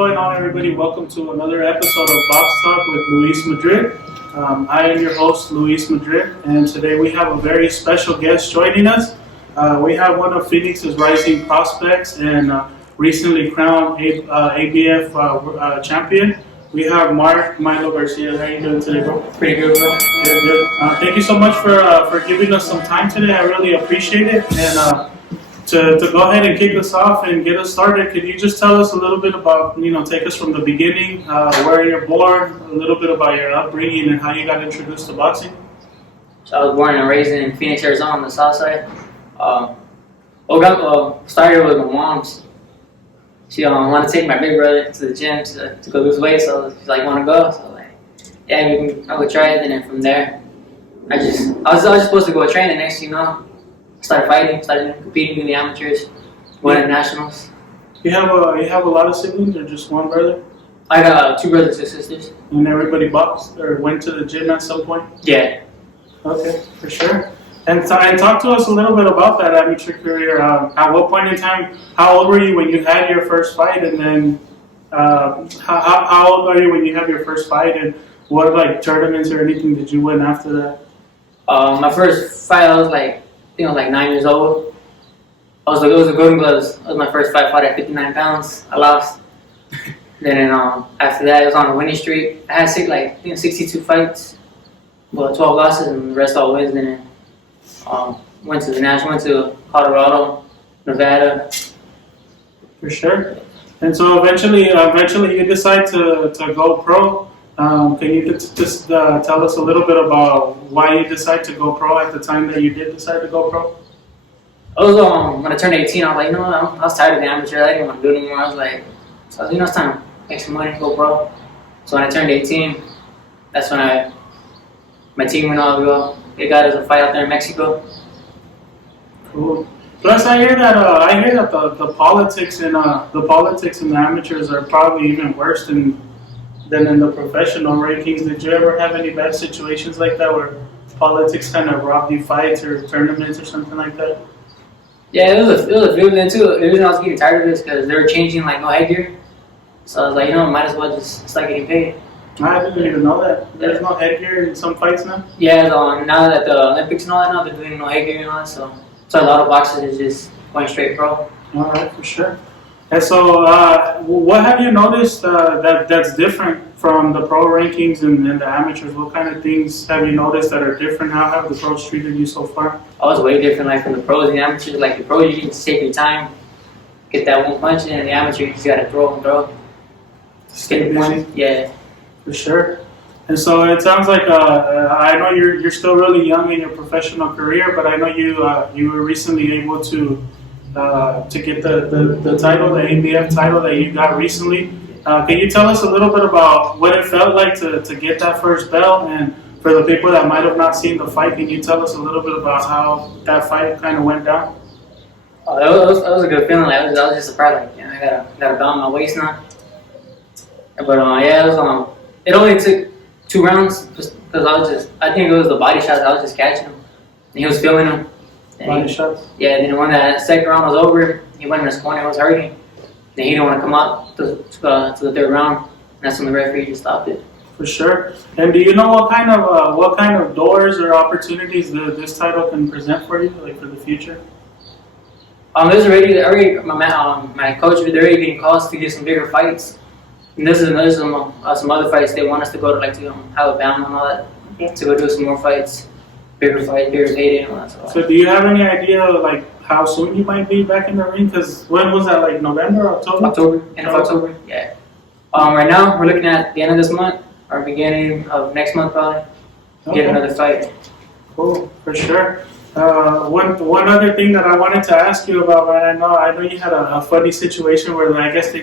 going on, everybody? Welcome to another episode of Box Talk with Luis Madrid. I am your host, Luis Madrid, and today we have a very special guest joining us. We have one of Phoenix's rising prospects and recently crowned ABF champion. We have Milo Garcia. How are you doing today, bro? Pretty good, bro. Good. Thank you so much for giving us some time today. I really appreciate it. And to go ahead and kick us off and get us started, could you just tell us a little bit about, take us from the beginning, where you're born, a little bit about your upbringing and how you got introduced to boxing? So I was born and raised in Phoenix, Arizona, on the south side. Started with my mom's. She wanted to take my big brother to the gym to go lose weight, so she's like, "Want to go?" So like, yeah, I would try it, and then from there, I was just supposed to go train, and next thing you know, I started fighting, started competing in the amateurs, won nationals. You have a lot of siblings, or just one brother? I got 2 brothers and sisters. And everybody boxed or went to the gym at some point? Yeah. Okay, for sure. And talk to us a little bit about that amateur career. At what point in time, how old were you when you had your first fight, and then how old are you when you have your first fight, and what tournaments or anything did you win after that? My first fight, I was like 9 years old. It was a Golden Gloves. It was my first fight at 59 pounds. I lost. Then after that, I was on a winning streak. I had 62 fights, but 12 losses and the rest all wins. Then went to the national, went to Colorado, Nevada. For sure. And so eventually you decide to go pro. Can you just tell us a little bit about why you decided to go pro at the time that you did decide to go pro? I was when I turned 18, I was like, I was tired of the amateur. I didn't want to do it anymore. I was like, it's time to make some money, go pro. So when I turned 18, that's when my team went all to go. They got us a fight out there in Mexico. Cool. Plus, I hear that the politics in the amateurs are probably even worse than in the professional rankings. Did you ever have any bad situations like that where politics kind of robbed you fights or tournaments or something like that? Yeah, it was a few of them too. The reason I was getting tired of this because they were changing no headgear. So I was like, might as well just start getting paid. I didn't even know that. There's no headgear in some fights now? Yeah, now that the Olympics and all that, now they're doing no headgear and all that, so a lot of boxers is just going straight pro. All right, for sure. And so, what have you noticed that's different from the pro rankings and the amateurs? What kind of things have you noticed that are different? How have the pros treated you so far? I was way different, from the pros and the amateurs. Like the pros, you can just take your time, get that one punch, and the amateur, you just gotta throw and throw. Just get the point. Yeah. For sure. And so it sounds like I know you're still really young in your professional career, but I know you were recently able to get the title, the ABF title that you got recently. Can you tell us a little bit about what it felt like to get that first belt? And for the people that might have not seen the fight, can you tell us a little bit about how that fight kind of went down? That was a good feeling. I was just surprised. I got a belt on my waist now. But it only took 2 rounds because I think it was the body shots. I was just catching him, and he was feeling them. Body shots? Yeah, and then when that second round was over, he went in his corner, it was hurting. Then he didn't want to come up to the 3rd round, and that's when the referee just stopped it. For sure. And do you know what kind of doors or opportunities this title can present for you, for the future? There's already my coach, they're already getting calls to get some bigger fights. And there's some other fights they want us to go to Alabama and all that, to go do some more fights, bigger payday and all that. So do you have any idea how soon you might be back in the ring? Because when was that, November, October? End of October, yeah. Right now we're looking at the end of this month or beginning of next month probably. Get another fight. Cool, for sure. One other thing that I wanted to ask you about, I know you had a funny situation where I guess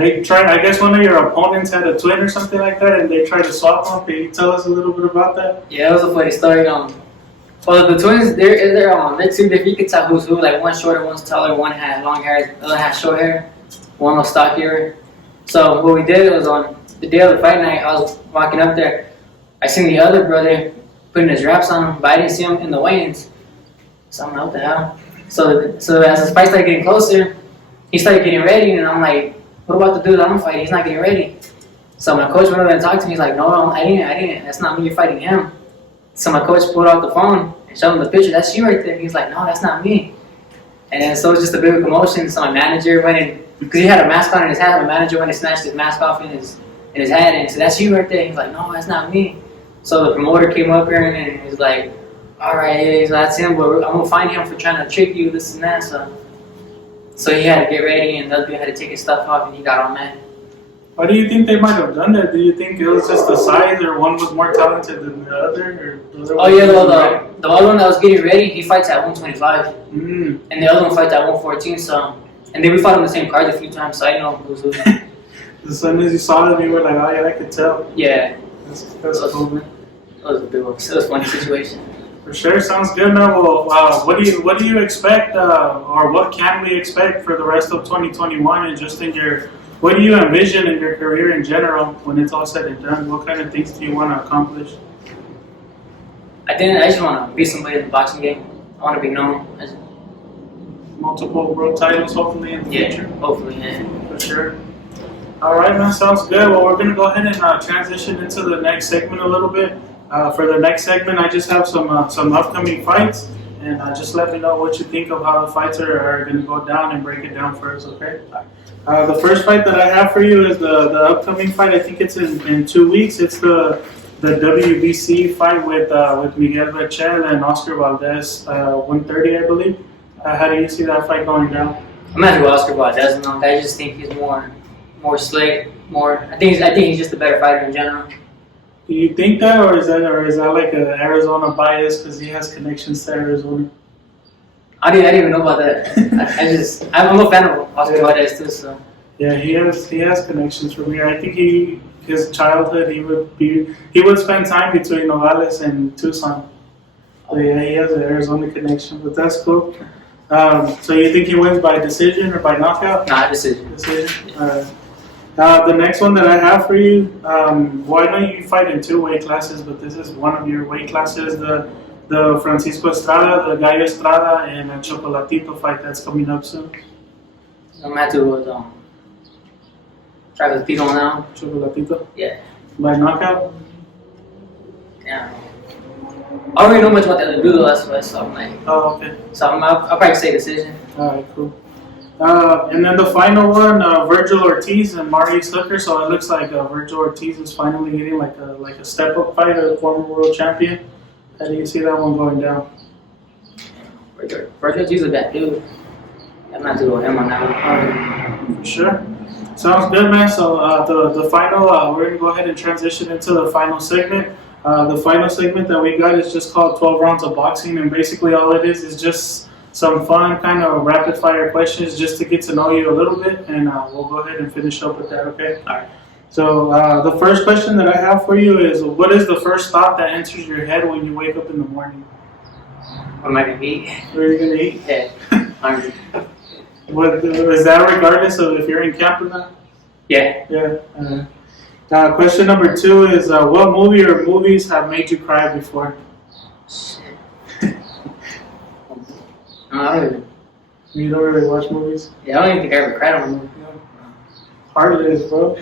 I guess one of your opponents had a twin or something like that, and they tried to swap them. Can you tell us a little bit about that? Yeah, it was a funny story. Well, the twins, they're 2 different. You could tell who's who. One's shorter, one's taller. One had long hair, the other had short hair. One was stockier. So what we did was on the day of the fight night, I was walking up there. I seen the other brother putting his wraps on him, but I didn't see him in the weigh-ins. So I'm like, what the hell? So as the fight started getting closer, he started getting ready, and I'm like, what about the dude I'm fighting? He's not getting ready. So my coach went over and talked to me. He's like, no, I didn't. That's not me. You're fighting him. So my coach pulled out the phone and showed him the picture. That's you right there. He's like, no, that's not me. And then so it was just a big commotion. So my manager went in, because he had a mask on in his hat. My manager went and snatched his mask off in his hat and said, that's you right there. He's like, no, that's not me. So the promoter came up here and he's like, all right, yeah, that's him, but I'm gonna find him for trying to trick you, this and that. So he had to get ready, and the other dude had to take his stuff off, and he got all mad. Why do you think they might have done that? Do you think it was just the size, or one was more talented than the other? Oh yeah, the other one that was getting ready, he fights at 125, and the other one fights at 114. So, and then we fought on the same card a few times, so I know who's who. As soon as you saw them, you were like, oh yeah, I could tell. Yeah, that's cool, man. That was a big one. It was a funny situation. For sure, sounds good. Now, well, what do you expect, or what can we expect for the rest of 2021, and just in your, what do you envision in your career in general when it's all said and done? What kind of things do you want to accomplish? I just want to be somebody in the boxing game. I want to be known. Multiple world titles, hopefully in the future. Hopefully, yeah. For sure. All right, man, sounds good. Well, we're going to go ahead and transition into the next segment a little bit. For the next segment, I just have some upcoming fights, and just let me know what you think of how the fights are going to go down, and break it down for us, okay? The first fight that I have for you is the upcoming fight. I think it's in 2 weeks. It's the WBC fight with Miguel Berchel and Oscar Valdez, 130, I believe. How do you see that fight going down? I'm gonna go Oscar Valdez. I just think he's more slick, I think he's just a better fighter in general. Do you think that, or is that like an Arizona bias because he has connections to Arizona? I didn't even know about that. I'm a fan of Oscar Valdez too. So yeah, he has connections from here. I think his childhood he would spend time between Nogales and Tucson. So yeah, he has an Arizona connection, but that's cool. So you think he wins by decision or by knockout? Nah, decision. Decision. All right. The next one that I have for you, well, I know you fight in 2 weight classes, but this is one of your weight classes, the Francisco Estrada, the Gallo Estrada, and a Chocolatito fight that's coming up soon. I'm gonna have to go Chocolatito now. Chocolatito? Yeah. By knockout? Yeah. I don't really know much about the other dude, that's why, so I'm like. Oh, okay. So I'll probably say decision. Alright, cool. And then the final one, Virgil Ortiz and Marius Hooker. So it looks like Virgil Ortiz is finally getting like a step-up fight, a former world champion. How do you see that one going down? Virgil Ortiz is a bad dude. I'm not doing him on that one. For sure. Sounds good, man. So the final, we're going to go ahead and transition into the final segment. The final segment that we got is just called 12 Rounds of Boxing, and basically all it is just some fun kind of rapid fire questions just to get to know you a little bit, and we'll go ahead and finish up with that, okay? All right. So the first question that I have for you is, what is the first thought that enters your head when you wake up in the morning? What am I going to eat? What are you going to eat? Yeah, hungry. What, is that regardless of if you're in camp or not? Yeah. Yeah. Question number 2 is, what movie or movies have made you cry before? Shit. I don't even. You don't really watch movies? Yeah, I don't even think I ever cried on a movie. Hardly is, bro.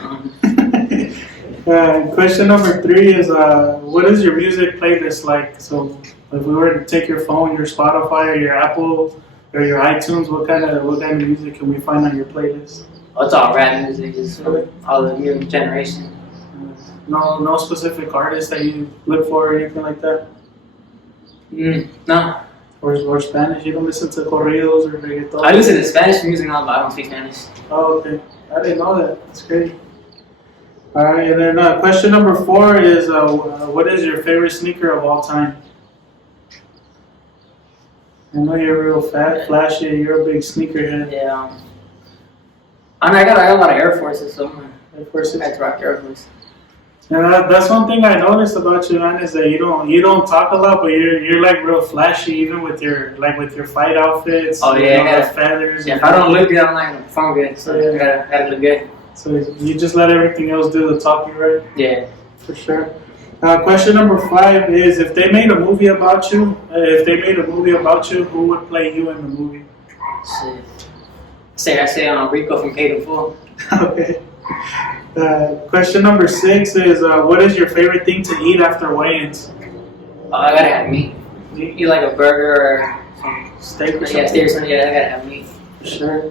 Question number 3 is, what is your music playlist like? So, if we were to take your phone, your Spotify, or your Apple, or your iTunes, what kind of music can we find on your playlist? Oh, it's all rap music, just all the new generation. No specific artist that you look for or anything like that? No. Or Spanish? You don't listen to corridos or reggaeton? I listen to Spanish music now, but I don't speak Spanish. Oh, okay. I didn't know that. That's great. All right, and then question number 4 is, what is your favorite sneaker of all time? I know you're real fat, flashy. You're a big sneakerhead. Yeah. I got a lot of Air Forces, so Air Forces. I rock Air Force. And that's one thing I noticed about you, man, is that you don't talk a lot, but you're like real flashy, even with your fight outfits. Oh yeah, feathers. Yeah, if I don't look good, I'm not gonna perform good. So yeah. I gotta look good. So you just let everything else do the talking, right? Yeah, for sure. Question number 5 is, if they made a movie about you, who would play you in the movie? Shit. I say Rico from Paid in Full. Okay. Question number 6 is what is your favorite thing to eat after weigh-ins? I gotta have meat. You eat like a burger or some Steak or something? Yeah, steak or something. Yeah, I gotta have meat. Sure.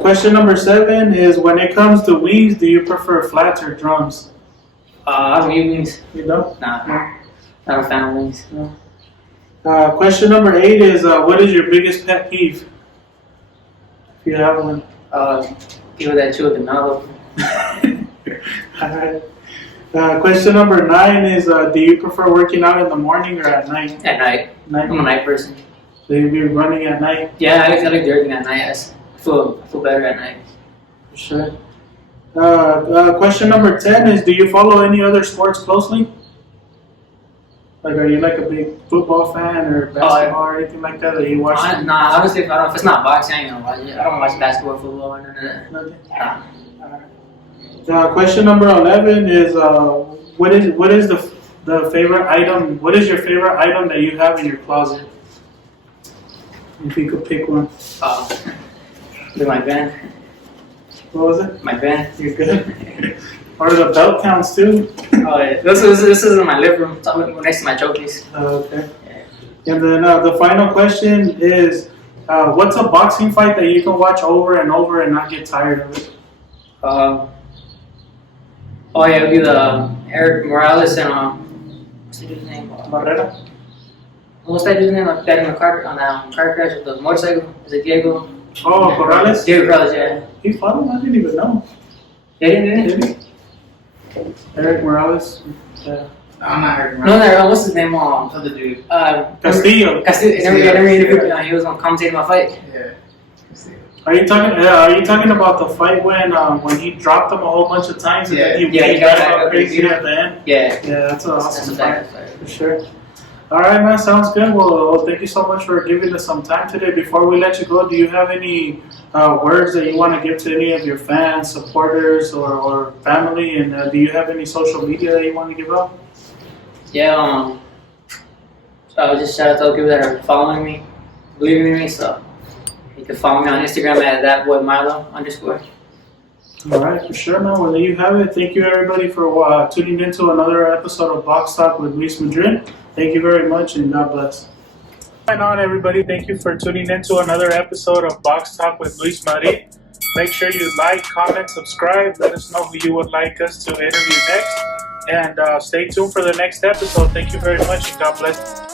Question number 7 is when it comes to wings, do you prefer flats or drums? I don't eat wings. You don't? Nah, No. not a fan of wings. No. Question number 8 is what is your biggest pet peeve? If you have one. People that chew the Milo. Alright. Question number 9 is do you prefer working out in the morning or at night? At night. I'm a night person. So you'll be running at night? Yeah, I like dirty at night. I feel better at night. Sure. Question number 10 is do you follow any other sports closely? Like, are you like a big football fan or basketball or anything like that that you watch? Nah, honestly, if it's not boxing, I ain't gonna watch it. I don't watch basketball, football, or none of that. Nothing? Nah. Question number 11 is what is the favorite item? What is your favorite item that you have in your closet? If you could pick one. With my band. What was it? My band. You're good. Or the belt counts too. Oh yeah. This is in my living room, next to my trophies. Okay. And then the final question is, what's a boxing fight that you can watch over and over and not get tired of it? It would be the Eric Morales and what's the dude's name? Barrera? What's that dude's name? Like that in the car crash with the motorcycle? Is it Diego? Oh, Morales? Diego Morales, yeah. He fought him? I didn't even know. Yeah, didn't he? Eric Morales? Yeah. I'm not Eric No, what's his name? Other dude. Castillo. He was on commentating my fight. Yeah. Are you talking about the fight when he dropped him a whole bunch of times and then he got out crazy at the end? Yeah. Yeah, that's an awesome fight. fight. For sure. All right, man. Sounds good. Well, thank you so much for giving us some time today. Before we let you go, do you have any words that you want to give to any of your fans, supporters, or family? And do you have any social media that you want to give out? Yeah. So I would just shout out to all the people that are following me, believing in me. So you can follow me on Instagram at thatboymilo_. All right, for sure, man. Well, there you have it. Thank you, everybody, for tuning into another episode of Box Talk with Luis Madrid. Thank you very much, and God bless. Right on, everybody. Thank you for tuning into another episode of Box Talk with Luis Madrid. Make sure you like, comment, subscribe. Let us know who you would like us to interview next. And stay tuned for the next episode. Thank you very much, and God bless.